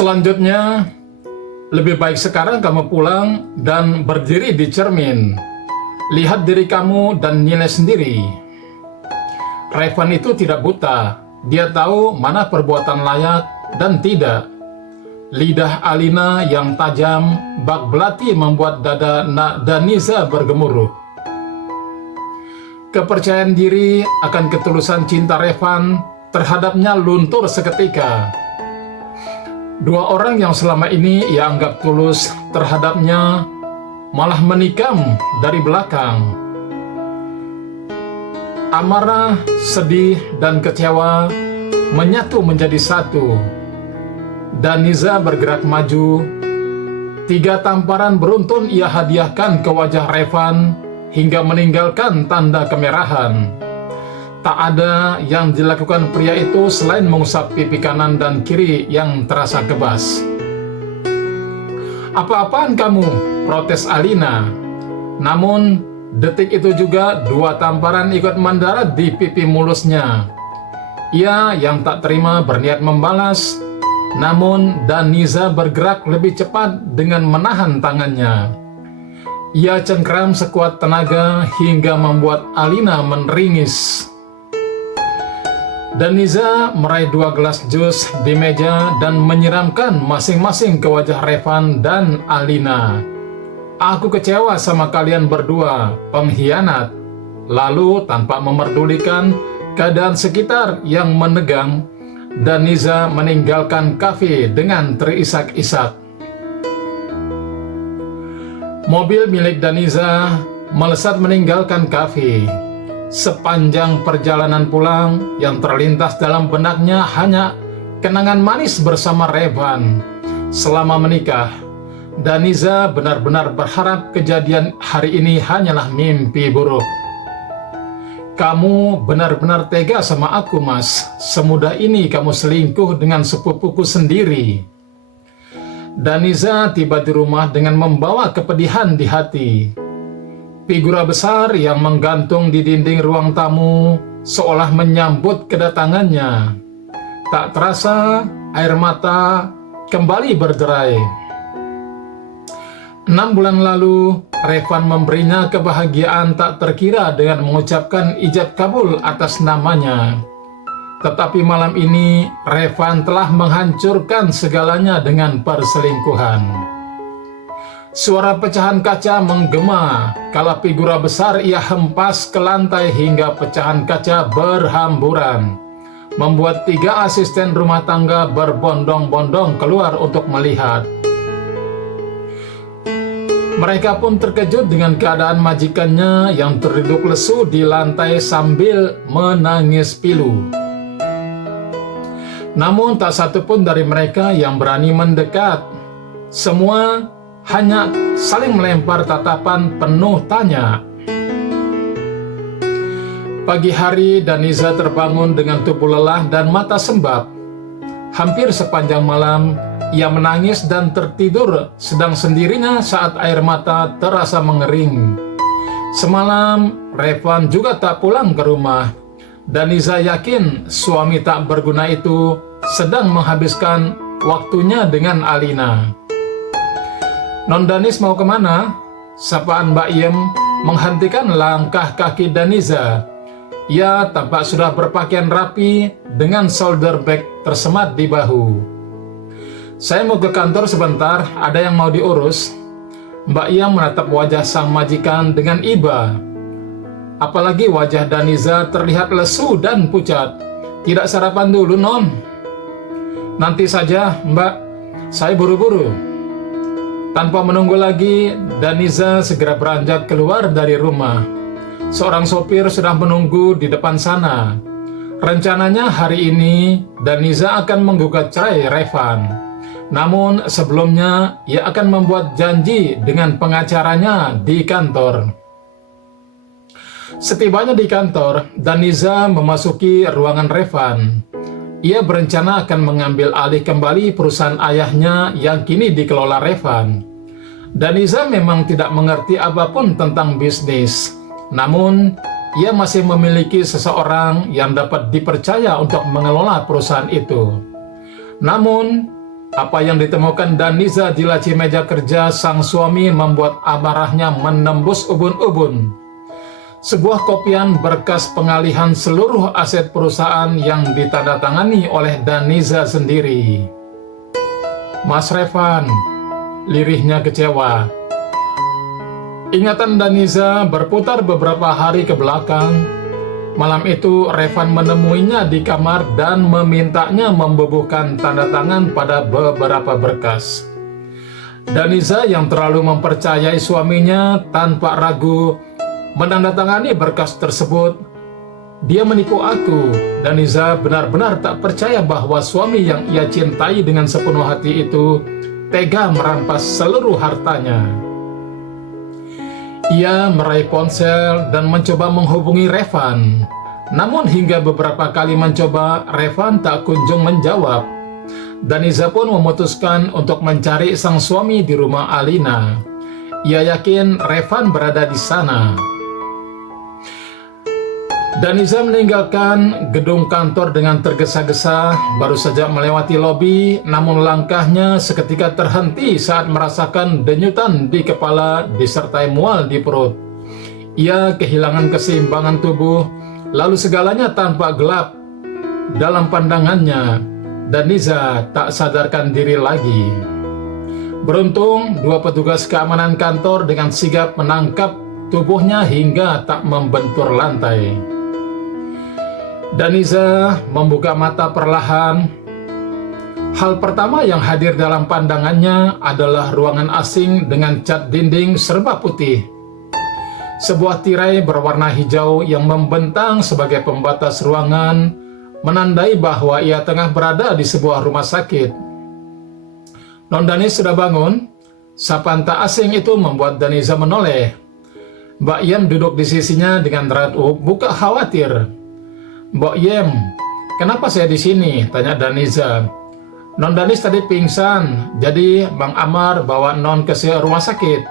Selanjutnya, lebih baik sekarang kamu pulang dan berdiri di cermin. Lihat diri kamu dan nilai sendiri. Revan itu tidak buta. Dia tahu mana perbuatan layak dan tidak. Lidah Alina yang tajam bak belati membuat dada Daniza bergemuruh. Kepercayaan diri akan ketulusan cinta Revan terhadapnya luntur seketika. Dua orang yang selama ini ia anggap tulus terhadapnya malah menikam dari belakang. Amarah, sedih, dan kecewa menyatu menjadi satu. Daniza bergerak maju. 3 tamparan beruntun ia hadiahkan ke wajah Revan hingga meninggalkan tanda kemerahan. Tak ada yang dilakukan pria itu selain mengusap pipi kanan dan kiri yang terasa kebas. "Apa-apaan kamu?" protes Alina. Namun, detik itu juga 2 tamparan ikut mendarat di pipi mulusnya. Ia yang tak terima berniat membalas, namun Daniza bergerak lebih cepat dengan menahan tangannya. Ia cengkram sekuat tenaga hingga membuat Alina meneringis. Daniza meraih 2 gelas jus di meja dan menyiramkan masing-masing ke wajah Revan dan Alina. "Aku kecewa sama kalian berdua, pengkhianat." Lalu tanpa memerdulikan keadaan sekitar yang menegang, Daniza meninggalkan kafe dengan terisak-isak. Mobil milik Daniza melesat meninggalkan kafe. Sepanjang perjalanan pulang, yang terlintas dalam benaknya hanya kenangan manis bersama Revan. Selama menikah, Daniza benar-benar berharap kejadian hari ini hanyalah mimpi buruk. "Kamu benar-benar tega sama aku, Mas. Semudah ini kamu selingkuh dengan sepupuku sendiri." Daniza tiba di rumah dengan membawa kepedihan di hati. Figura besar yang menggantung di dinding ruang tamu seolah menyambut kedatangannya. Tak terasa, air mata kembali berderai. 6 bulan lalu, Revan memberinya kebahagiaan tak terkira dengan mengucapkan ijab kabul atas namanya. Tetapi malam ini, Revan telah menghancurkan segalanya dengan perselingkuhan. Suara pecahan kaca menggema, kala figura besar ia hempas ke lantai hingga pecahan kaca berhamburan, membuat 3 asisten rumah tangga berbondong-bondong keluar untuk melihat. Mereka pun terkejut dengan keadaan majikannya yang terduduk lesu di lantai sambil menangis pilu. Namun tak satu pun dari mereka yang berani mendekat. Semua hanya saling melempar tatapan penuh tanya. Pagi hari, Daniza terbangun dengan tubuh lelah dan mata sembab. Hampir sepanjang malam, ia menangis dan tertidur sedang sendirinya saat air mata terasa mengering. Semalam, Revan juga tak pulang ke rumah. Daniza yakin suami tak berguna itu sedang menghabiskan waktunya dengan Alina. "Non Danis mau kemana?" Sapaan Mbak Iem menghentikan langkah kaki Daniza. Ia tampak sudah berpakaian rapi dengan shoulder bag tersemat di bahu. "Saya mau ke kantor sebentar, ada yang mau diurus." Mbak Iem menatap wajah sang majikan dengan iba. Apalagi wajah Daniza terlihat lesu dan pucat. "Tidak sarapan dulu, Non?" "Nanti saja, Mbak. Saya buru-buru." Tanpa menunggu lagi, Daniza segera beranjak keluar dari rumah. Seorang sopir sudah menunggu di depan sana. Rencananya hari ini, Daniza akan menggugat cerai Revan. Namun sebelumnya, ia akan membuat janji dengan pengacaranya di kantor. Setibanya di kantor, Daniza memasuki ruangan Revan. Ia berencana akan mengambil alih kembali perusahaan ayahnya yang kini dikelola Revan. Daniza memang tidak mengerti apapun tentang bisnis. Namun, ia masih memiliki seseorang yang dapat dipercaya untuk mengelola perusahaan itu. Namun, Apa yang ditemukan Daniza di laci meja kerja sang suami membuat amarahnya menembus ubun-ubun. Sebuah kopian berkas pengalihan seluruh aset perusahaan yang ditandatangani oleh Daniza sendiri. Mas Revan, lirihnya kecewa. Ingatan Daniza berputar beberapa hari ke belakang. Malam itu Revan menemuinya di kamar dan memintanya membubuhkan tanda tangan pada beberapa berkas. Daniza yang terlalu mempercayai suaminya tanpa ragu menandatangani berkas tersebut. Dia menipu aku. Daniza benar-benar tak percaya bahwa suami yang ia cintai dengan sepenuh hati itu tega merampas seluruh hartanya. Ia meraih ponsel dan mencoba menghubungi Revan. Namun hingga beberapa kali mencoba, Revan tak kunjung menjawab. Daniza pun memutuskan untuk mencari sang suami di rumah Alina. Ia yakin Revan berada di sana. Daniza meninggalkan gedung kantor dengan tergesa-gesa, baru saja melewati lobi, namun langkahnya seketika terhenti saat merasakan denyutan di kepala disertai mual di perut. Ia kehilangan keseimbangan tubuh, lalu segalanya tampak gelap dalam pandangannya. Daniza tak sadarkan diri lagi. Beruntung, dua petugas keamanan kantor dengan sigap menangkap tubuhnya hingga tak membentur lantai. Daniza membuka mata perlahan. Hal pertama yang hadir dalam pandangannya adalah ruangan asing dengan cat dinding serba putih. Sebuah tirai berwarna hijau yang membentang sebagai pembatas ruangan menandai bahwa ia tengah berada di sebuah rumah sakit. Non Danis sudah bangun. Sapaan tak asing itu membuat Daniza menoleh. Mbak Yem duduk di sisinya dengan ragu, bukan khawatir. "Mbok Yem, kenapa saya di sini?" tanya Daniza. "Non Danis tadi pingsan, jadi Bang Amar bawa Non ke rumah sakit.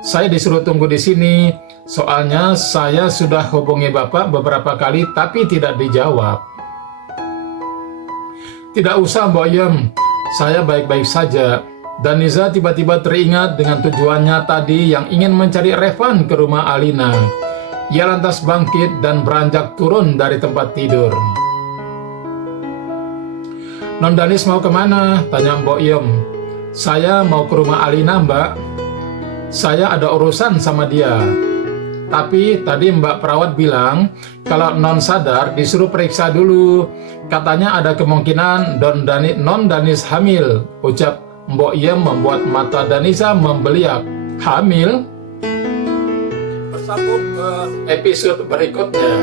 Saya disuruh tunggu di sini, soalnya saya sudah hubungi Bapak beberapa kali tapi tidak dijawab." "Tidak usah Mbok Yem, saya baik-baik saja." Daniza tiba-tiba teringat dengan tujuannya tadi yang ingin mencari Revan ke rumah Alina. Ia lantas bangkit dan beranjak turun dari tempat tidur. "Non Danis mau kemana?" tanya Mbok Yem. "Saya mau ke rumah Alina, Mbak. Saya ada urusan sama dia. Tapi tadi Mbak perawat bilang kalau Non sadar disuruh periksa dulu. Katanya ada kemungkinan Non Danis hamil," ucap Mbok Yem membuat mata Daniza membeliak. "Hamil?" Bersambung ke episode berikutnya.